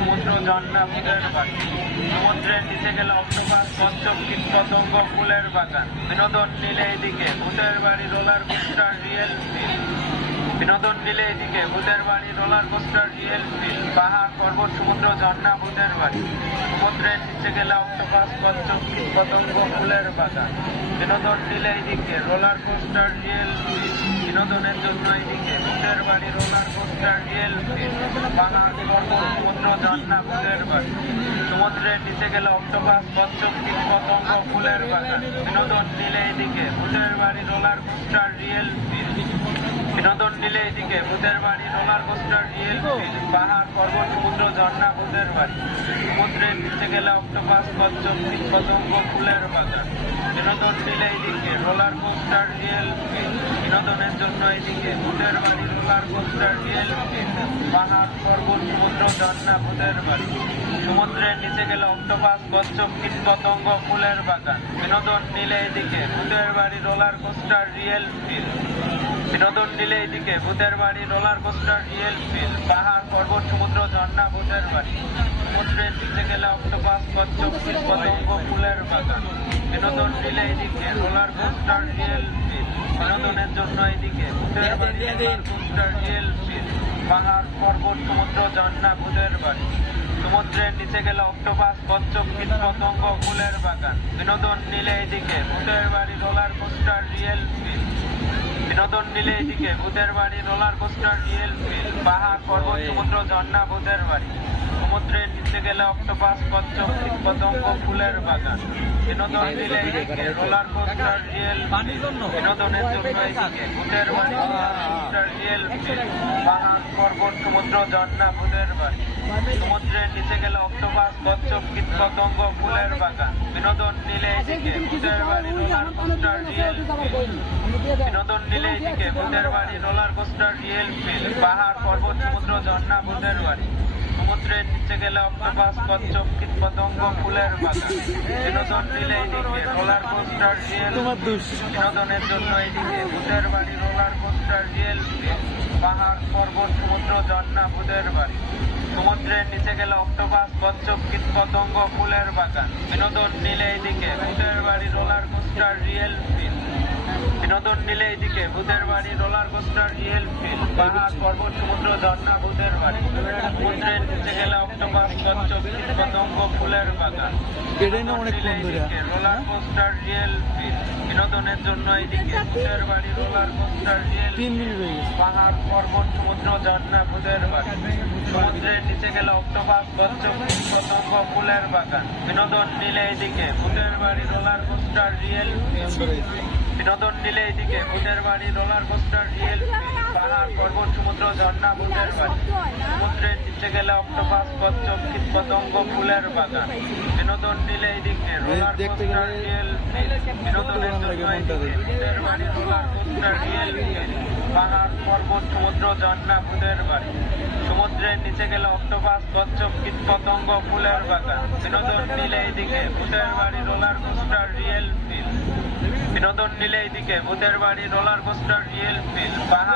সমুদ্র ঝর্ণা ফুলের বাগান সমুদ্রের নিচে গেলে অক্টোপাস কচ্ছপ কীট পতঙ্গ ফুলের বাগান বিনোদন নিলে এদিকে ভূতের বাড়ি রোলার কোস্টার রিয়েল বিনোদন নিলে এদিকে। ভূতের বাড়ি রোলার কোস্টার, রিয়েল ফিল, পাহাড়, পর্বত, সমুদ্র, ঝর্ণা ভূতের বাড়ি। সমুদ্রের নিচে গেলে অক্টোপাস কচ্ছপ পতঙ্গ, ফুলের বাগান। বিনোদন নিলে এদিকে। রোলার কোস্টার, রিয়েল বিনোদনের জন্য এদিকে। ভূতের বাড়ি রোলার কোস্টার, রিয়েল ফিল, পাহাড়, পর্বত, সমুদ্র, ঝর্ণা ভূতের বাড়ি। সমুদ্রের নিচে গেলে অক্টোপাস কচ্ছপ পতঙ্গ, ফুলের বাগান। বিনোদন নিলে এদিকে। ভূতের বাড়ি রোলার কোস্টার, রিয়েল ফিল বিনোদন নিলে এদিকে ভূতের বাড়ি রোলার কোস্টার রিয়েল পাহাড় পর্বত সমুদ্র ঝর্ণা ভূতের বাড়ি। সমুদ্রে নিচে গেলে অক্টোপাস কচ্ছপ পতঙ্গ ফুলের বাগান। বিনোদন নিলে এদিকে রোলার কোস্টার রিয়েল বিনোদনের জন্য এদিকে ভূতের বাড়ি রোলার কোস্টার রিয়েল পাহাড় পর্বত, সমুদ্র, ঝর্ণা, ভূতের বাড়ি। সমুদ্রের নিচে গেলে অক্টোপাস কচ্ছপ কীট পতঙ্গ ফুলের বাগান। বিনোদন নিলে এদিকে ভূতের বাড়ি রোলার কোস্টার রিয়েল ফিল বিনোদন নিলে এদিকে ভূতের বাড়ি রোলার কোস্টার রিয়েল ফিল পাহাড় পর্বত, সমুদ্র, ঝর্ণা, ভূতের বাড়ি। সমুদ্রের নিচে গেলে অক্টোপাস কচ্ছপ কীট পতঙ্গ ফুলের বাগান। বিনোদন নিলে এদিকে রোলার কোস্টার রিয়েল ফিল বিনোদনের জন্য এদিকে ভূতের বাড়ি পাহাড় পর্বত সমুদ্র ঝর্ণা ভূতের বাড়ি। সমুদ্রের নিচে গেলে অক্টোপাস কচ্ছপ কীট পতঙ্গ ফুলের বাগান। বিনোদন নিলে এদিকে ভূতের বাড়ি রোলার কোস্টার রিয়েল ফিল বিনোদন নিলে এদিকে ভূতের বাড়ি রোলার কোস্টার রিয়েল ফিল পাহাড় পর্বত সমুদ্র ঝর্ণা ভূতের বাড়ি। সমুদ্রের নিচে গেলে অক্টোপাস কচ্ছপ কীট পতঙ্গ ফুলের বাগান। বিনোদন নিলে এদিকে রোলার কোস্টার রিয়েল বিনোদনের জন্য এদিকে ভূতের বাড়ি কোস্টার রিয়েল পাহাড় পর্বত সমুদ্র ঝর্ণা ভূতের বাড়ি সমুদ্রের নিচে গেলে অক্টোপাস কচ্ছপ কীট পতঙ্গ ফুলের বাগান। বিনোদন নিলে এদিকে ভূতের বাড়ি রোলার কোস্টার রিয়েল বিনোদন নিলে এদিকে ভূতের বাড়ি রোলার কোস্টার রিয়েল ফিল পাহাড় পর্বত সমুদ্র ঝর্ণা ভূতের বাড়ি। সমুদ্রের নিচে গেলে অক্টোপাস কচ্ছপ কীট পতঙ্গ ফুলের বাগান। বিনোদন নিলে এদিকে রোলার কোস্টার রিয়েল বিনোদনের জন্য এদিকে ভূতের বাড়ি রোলার কোস্টার রিয়েল পাহাড় পর্বত সমুদ্র ঝর্ণা ভূতের বাড়ি। সমুদ্রের নিচে গেলে অক্টোপাস কচ্ছপ কীট পতঙ্গ ফুলের বাগান। বিনোদন নিলে এদিকে ভূতের বাড়ি রোলার কোস্টার রিয়েল বিনোদন নিলে এদিকে ভূতের বাড়ি রোলার কোস্টার রিয়েল ফিল পাহাড় পর্বত সমুদ্র ঝর্ণা বাড়ি। সমুদ্রের নিচে গেলে অক্টোপাস কচ্ছপ পতঙ্গ ফুলের বাগান। এটাই না অনেক রোলার কোস্টার রিয়েল বিনোদনের জন্য এদিকে ভূতের বাড়ি রোলার কোস্টার রিয়েল তিন মিনিট পাহাড় পর্বত সমুদ্র ঝর্ণা বাড়ি। সমুদ্রের নিচে গেলে অক্টোপাস কচ্ছপ পতঙ্গ ফুলের বাগান। বিনোদন নিলে এদিকে ভূতের বাড়ি রোলার কোস্টার রিয়েল বিনোদন নিলে এদিকে ভূতের বাড়ি রোলার কোস্টার রিয়েল সমুদ্র ঝর্ণা বাড়ি। সমুদ্রের নিচে গেলে অক্টোপাস কচ্ছপ কীট পতঙ্গ ফুলের বাগান। বিনোদন নিলে এদিকে রোলার কোস্টার রিয়েল বিনোদনের জন্য বাড়ি রোলার কোস্টার রিয়েল পাহাড় পর্বত সমুদ্র ঝর্ণা ভূতের বাড়ি। সমুদ্রের নিচে গেলে অক্টোপাস কচ্ছপ কীট পতঙ্গ ফুলের বাগান। বিনোদন নিলে এদিকে ভূতের বাড়ি রোলার কোস্টার রিয়েল ফিল। বিনোদন নিলে এদিকে ভূতের বাড়ি রোলার কোস্টার রিয়েল ফিল। পাহাড়